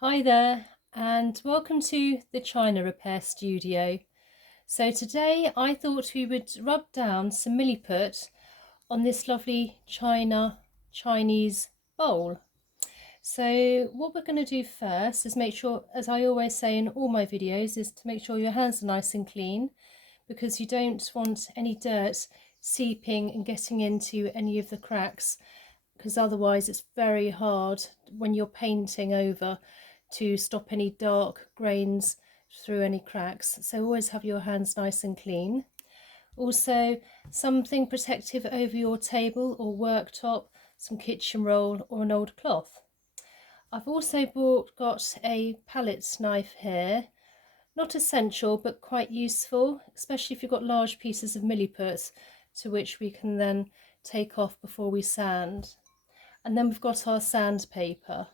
Hi there, and welcome to the China Repair Studio. So today I thought we would rub down some Milliput on this lovely Chinese bowl. So what we're going to do first is make sure, as I always say in all my videos, is to make sure your hands are nice and clean, because you don't want any dirt seeping and getting into any of the cracks, because otherwise it's very hard when you're painting over to stop any dark grains through any cracks. So always have your hands nice and clean. Also, something protective over your table or worktop, some kitchen roll or an old cloth. I've also got a palette knife here. Not essential, but quite useful, especially if you've got large pieces of milliput to which we can then take off before we sand. And then we've got our sandpaper.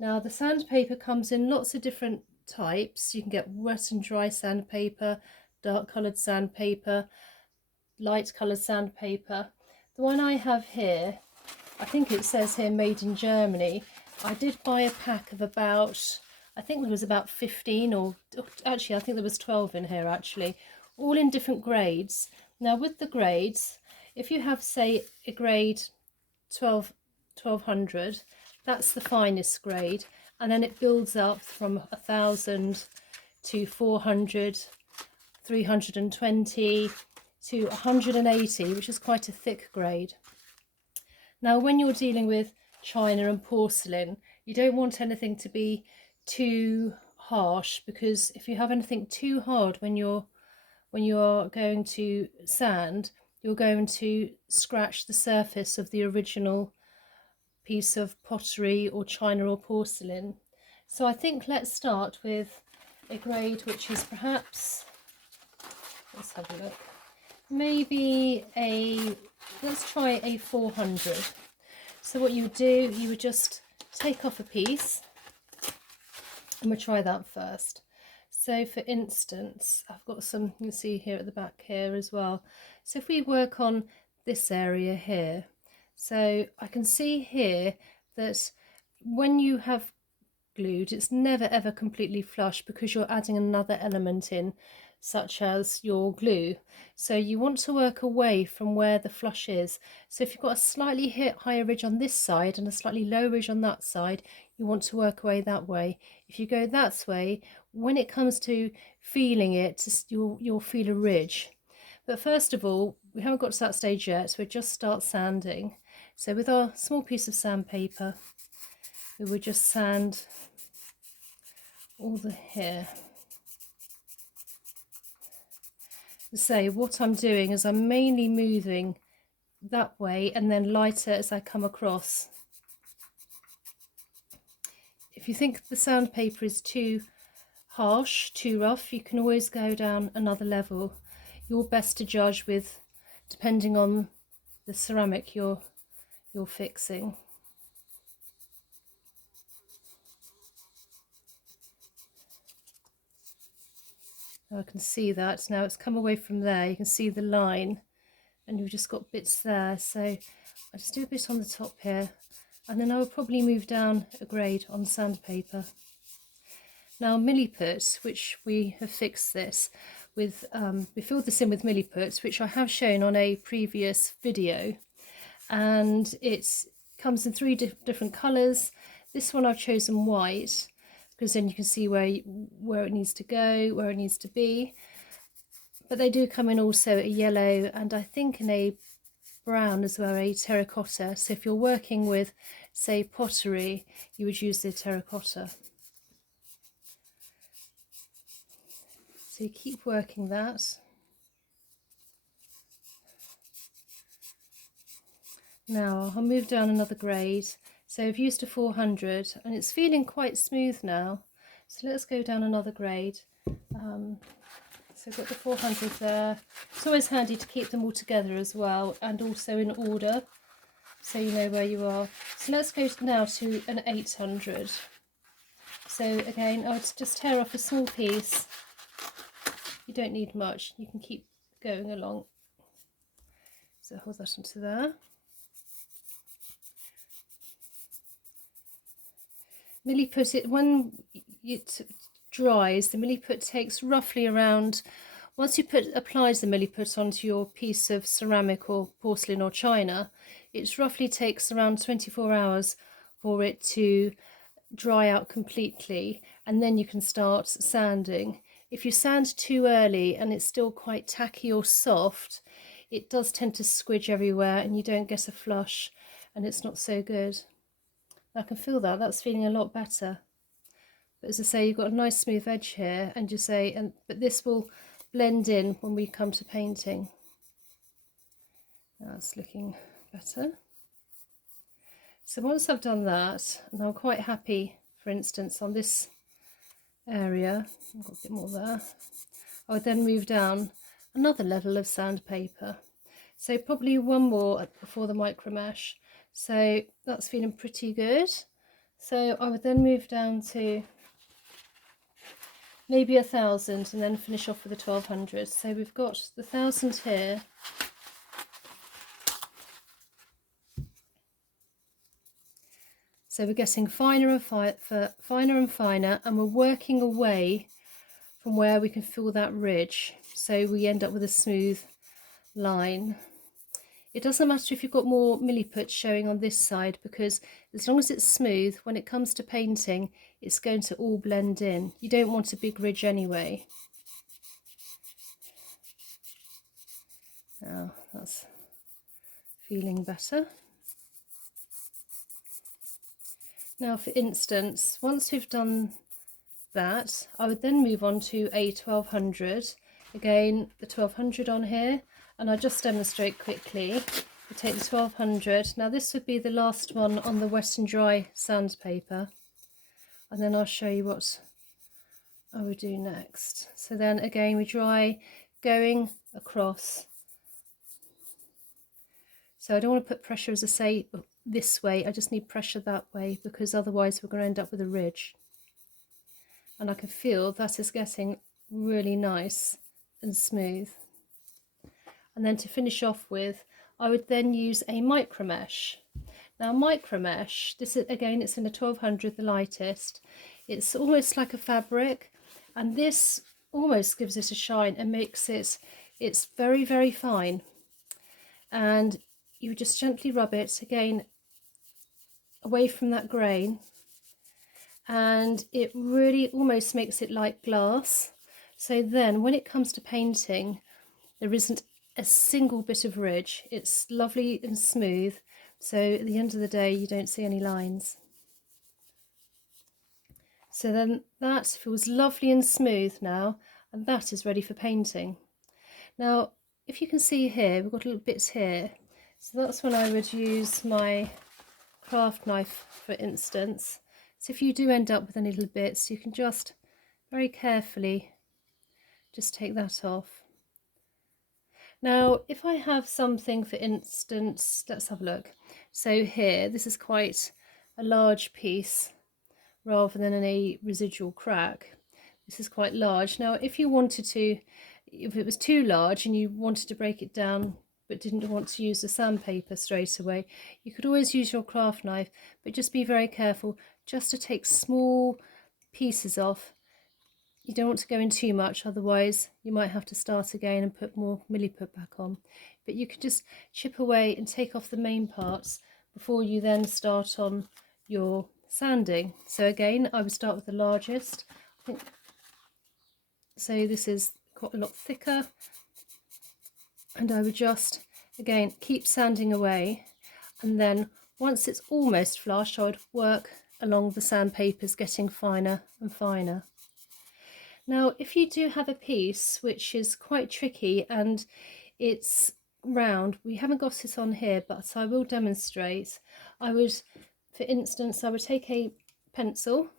Now the sandpaper comes in lots of different types. You can get wet and dry sandpaper, dark coloured sandpaper, light coloured sandpaper. The one I have here, I think it says here made in Germany. I did buy a pack of about, I think there was about 15, or actually I think there was 12 in here actually, all in different grades. Now with the grades, if you have say a grade 1200, that's the finest grade, and then it builds up from 1000 to 400, 320 to 180, which is quite a thick grade. Now when you're dealing with china and porcelain, you don't want anything to be too harsh, because if you have anything too hard when you're going to sand, you're going to scratch the surface of the original piece of pottery or china or porcelain. So I think let's start with a grade which is perhaps, let's have a look, maybe let's try a 400. So what you would do, you would just take off a piece, and we'll try that first. So for instance, I've got some, you can see here at the back here as well. So if we work on this area here, so I can see here that when you have glued, it's never ever completely flush, because you're adding another element in, such as your glue. So you want to work away from where the flush is. So if you've got a slightly higher ridge on this side and a slightly lower ridge on that side, you want to work away that way. If you go that way, when it comes to feeling it, you'll feel a ridge. But first of all, we haven't got to that stage yet, so we'll just start sanding. So with our small piece of sandpaper, we would just sand all the hair. So what I'm doing is I'm mainly moving that way and then lighter as I come across. If you think the sandpaper is too harsh, too rough, you can always go down another level. You're best to judge with, depending on the ceramic you're fixing. Now I can see that. Now it's come away from there. You can see the line, and you've just got bits there. So I just do a bit on the top here, and then I will probably move down a grade on sandpaper. Now Milliput, which we have fixed this with, we filled this in with Milliput, which I have shown on a previous video, and it comes in three different colours. This one I've chosen white, because then you can see where it needs to go, where it needs to be. But they do come in also a yellow, and I think in a brown as well, a terracotta. So if you're working with, say, pottery, you would use the terracotta. So you keep working that. Now I'll move down another grade. So I've used a 400, and it's feeling quite smooth now. So let's go down another grade. So I've got the 400 there. It's always handy to keep them all together as well, and also in order, so you know where you are. So let's go now to an 800. So again, I'll just tear off a small piece. You don't need much, you can keep going along. So hold that onto there. Milliput, when it dries, the Milliput takes roughly around, once you applies the Milliput onto your piece of ceramic or porcelain or china, it roughly takes around 24 hours for it to dry out completely, and then you can start sanding. If you sand too early and it's still quite tacky or soft, it does tend to squidge everywhere and you don't get a flush, and it's not so good. I can feel that, that's feeling a lot better. But as I say, you've got a nice smooth edge here, and but this will blend in when we come to painting. That's looking better. So once I've done that, and I'm quite happy, for instance, on this area, I've got a bit more there, I would then move down another level of sandpaper. So probably one more before the micromesh. So that's feeling pretty good. So I would then move down to maybe 1,000 and then finish off with a 1,200. So we've got the 1,000 here. So we're getting finer and finer, and we're working away from where we can feel that ridge. So we end up with a smooth line. It doesn't matter if you've got more Milliput showing on this side, because as long as it's smooth, when it comes to painting, it's going to all blend in. You don't want a big ridge anyway. Now that's feeling better. Now, for instance, once we've done that, I would then move on to a 1,200. Again, the 1,200 on here, and I'll just demonstrate quickly. We take the 1,200. Now this would be the last one on the wet and dry sandpaper, and then I'll show you what I would do next. So then again, we dry going across. So I don't want to put pressure, as I say, this way. I just need pressure that way, because otherwise we're going to end up with a ridge. And I can feel that is getting really nice and smooth. And then to finish off with, I would then use a micromesh. Now micromesh, this is again, it's in a 1,200, the lightest. It's almost like a fabric, and this almost gives it a shine and makes it's very, very fine. And you just gently rub it again away from that grain, and it really almost makes it like glass. So then when it comes to painting, there isn't a single bit of ridge. It's lovely and smooth, so at the end of the day you don't see any lines. So then that feels lovely and smooth now, and that is ready for painting. Now if you can see here, we've got little bits here, so that's when I would use my craft knife, for instance. So if you do end up with any little bits, you can just very carefully just take that off. Now if I have something, for instance, let's have a look. So here, this is quite a large piece rather than a residual crack. This is quite large. Now if you wanted to, if it was too large and you wanted to break it down but didn't want to use the sandpaper straight away, you could always use your craft knife, but just be very careful just to take small pieces off. You don't want to go in too much, otherwise you might have to start again and put more Milliput back on. But you could just chip away and take off the main parts before you then start on your sanding. So again, I would start with the largest. I think, so this is quite a lot thicker, and I would just again keep sanding away, and then once it's almost flush, I would work along the sandpapers, getting finer and finer. Now if you do have a piece which is quite tricky and it's round, we haven't got it on here, but I will demonstrate. I would, for instance, I would take a pencil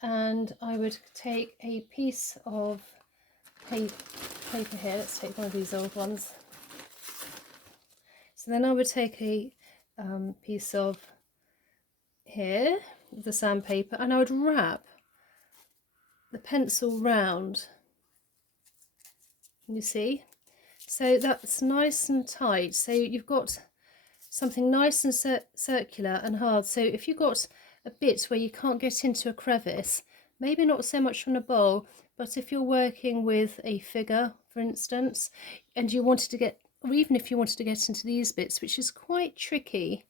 and I would take a piece of paper here. Let's take one of these old ones. So then I would take a piece of here, the sandpaper, and I would wrap the pencil round. You see, so that's nice and tight. So you've got something nice and circular and hard. So if you've got a bit where you can't get into a crevice, maybe not so much on a bowl, but if you're working with a figure, for instance, and you wanted to get, or even if you wanted to get into these bits, which is quite tricky,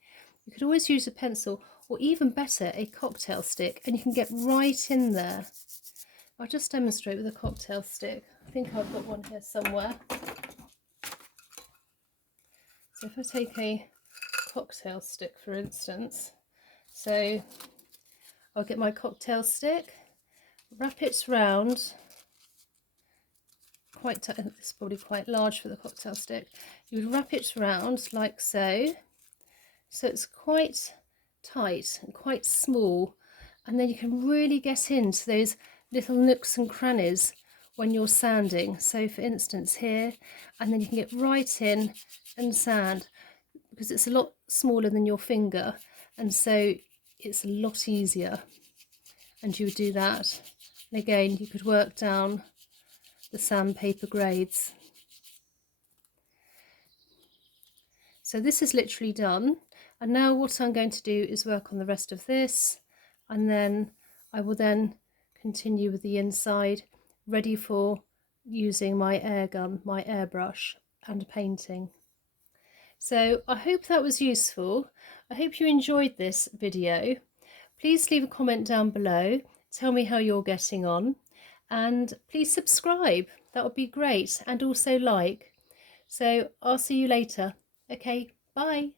you could always use a pencil, or even better, a cocktail stick, and you can get right in there. I'll just demonstrate with a cocktail stick. I think I've got one here somewhere. So if I take a cocktail stick, for instance, so I'll get my cocktail stick, wrap it round, quite tight, this is probably quite large for the cocktail stick. You would wrap it round like so, so it's quite tight and quite small, and then you can really get into those little nooks and crannies when you're sanding. So for instance here, and then you can get right in and sand, because it's a lot smaller than your finger, and so it's a lot easier. And you would do that, and again you could work down the sandpaper grades. So this is literally done, and now what I'm going to do is work on the rest of this, and then I will then continue with the inside, ready for using my air gun, my airbrush, and painting. So I hope that was useful. I hope you enjoyed this video. Please leave a comment down below, tell me how you're getting on, and please subscribe, that would be great, and also like. So I'll see you later. Okay, bye.